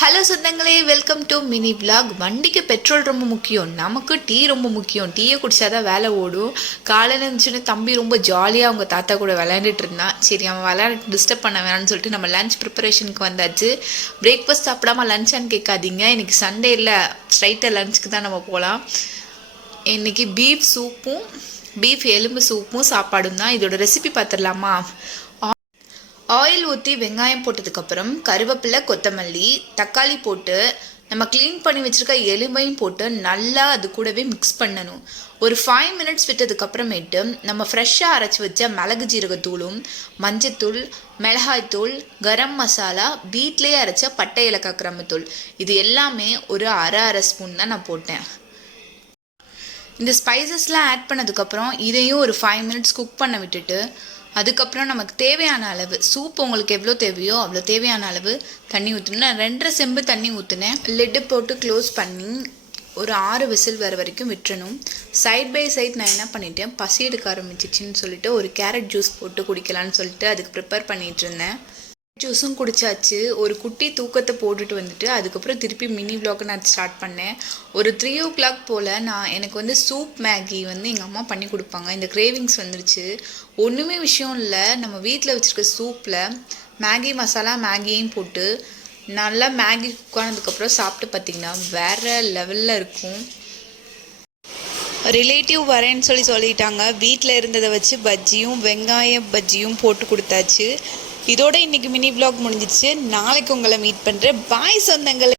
Hello சொந்தங்களே, welcome to mini vlog. வண்டிக்கு petrol ரொம்ப முக்கியம், நமக்கு டீ ரொம்ப முக்கியம். டீயை குடிச்சாதான் வேலை ஓடும். காலையில் இருந்துச்சுன்னு தம்பி ரொம்ப ஜாலியாக அவங்க தாத்தா கூட விளையாண்டுட்டு இருந்தான். சரி, அவன் விளையாண்டு டிஸ்டர்ப் பண்ண வேணாம்னு சொல்லிட்டு நம்ம லஞ்ச் ப்ரிப்பரேஷனுக்கு வந்தாச்சு. பிரேக்ஃபாஸ்ட் சாப்பிடாம லஞ்சான்னு கேட்காதீங்க, இன்றைக்கி சண்டே இல்லை, ஸ்ட்ரைட்டாக லஞ்சுக்கு தான் நம்ம போகலாம். இன்றைக்கி பீஃப் எலும்பு சூப்பும் சாப்பாடும் தான். இதோட ரெசிபி பார்த்துடலாமா? ஆயில் ஊற்றி வெங்காயம் போட்டதுக்கப்புறம் கருவேப்பிலை, கொத்தமல்லி, தக்காளி போட்டு நம்ம க்ளீன் பண்ணி வச்சுருக்க எலும்பையும் போட்டு நல்லா அது கூடவே மிக்ஸ் பண்ணணும். ஒரு 5 மினிட்ஸ் விட்டதுக்கப்புறமேட்டு நம்ம ஃப்ரெஷ்ஷாக அரைச்சி வச்ச மிளகு ஜீரகத்தூளும், மஞ்சத்தூள், மிளகாய்த்தூள், கரம் மசாலா, வீட்டிலேயே அரைச்ச பட்டை ஏலக்காய் கிராம்புத்தூள், இது எல்லாமே ஒரு அரை ஸ்பூன் தான் நான் போட்டேன். இந்த ஸ்பைசஸ்லாம் ஆட் பண்ணதுக்கப்புறம் இதையும் ஒரு 5 மினிட்ஸ் குக் பண்ண விட்டுட்டு அதுக்கப்புறம் நமக்கு தேவையான அளவு சூப், உங்களுக்கு எவ்வளோ தேவையோ அவ்வளோ தேவையான அளவு தண்ணி ஊற்றணும். நான் 2.5 செம்பு தண்ணி ஊற்றினேன். லிட்டு போட்டு க்ளோஸ் பண்ணி ஒரு 6 விசில் வர வரைக்கும் விட்டுறணும். சைட் பை சைட் நான் என்ன பண்ணிட்டேன், பசி எடுக்க ஆரம்பிச்சிச்சின்னு சொல்லிட்டு ஒரு கேரட் ஜூஸ் போட்டு குடிக்கலான்னு சொல்லிட்டு அதுக்கு ப்ரிப்பேர் பண்ணிகிட்டு இருந்தேன். ஜூஸும் குடித்தாச்சு. ஒரு குட்டி தூக்கத்தை போட்டுட்டு வந்துட்டு அதுக்கப்புறம் திருப்பி மினி விலாக் நான் ஸ்டார்ட் பண்ணேன். ஒரு 3 o'clock போல் எனக்கு சூப் மேகி எங்கள் அம்மா பண்ணி கொடுப்பாங்க. இந்த கிரேவிங்ஸ் வந்துருச்சு. ஒன்றுமே விஷயம் இல்லை, நம்ம வீட்டில் வச்சுருக்க சூப்பில் மேகி மசாலா, மேகியையும் போட்டு நல்லா மேகி குக் ஆனதுக்கப்புறம் சாப்பிட்டு பார்த்திங்கன்னா வேறு லெவலில் இருக்கும். ரிலேட்டிவ் வரேன்னு சொல்லிட்டாங்க. வீட்டில் இருந்ததை வச்சு பஜ்ஜியும் வெங்காய பஜ்ஜியும் போட்டு கொடுத்தாச்சு. இதோட இன்றைக்கி மினி விலாக் முடிஞ்சிச்சு. நாளைக்கு உங்களை மீட் பண்ணுறேன். பாய் சொந்தங்களே.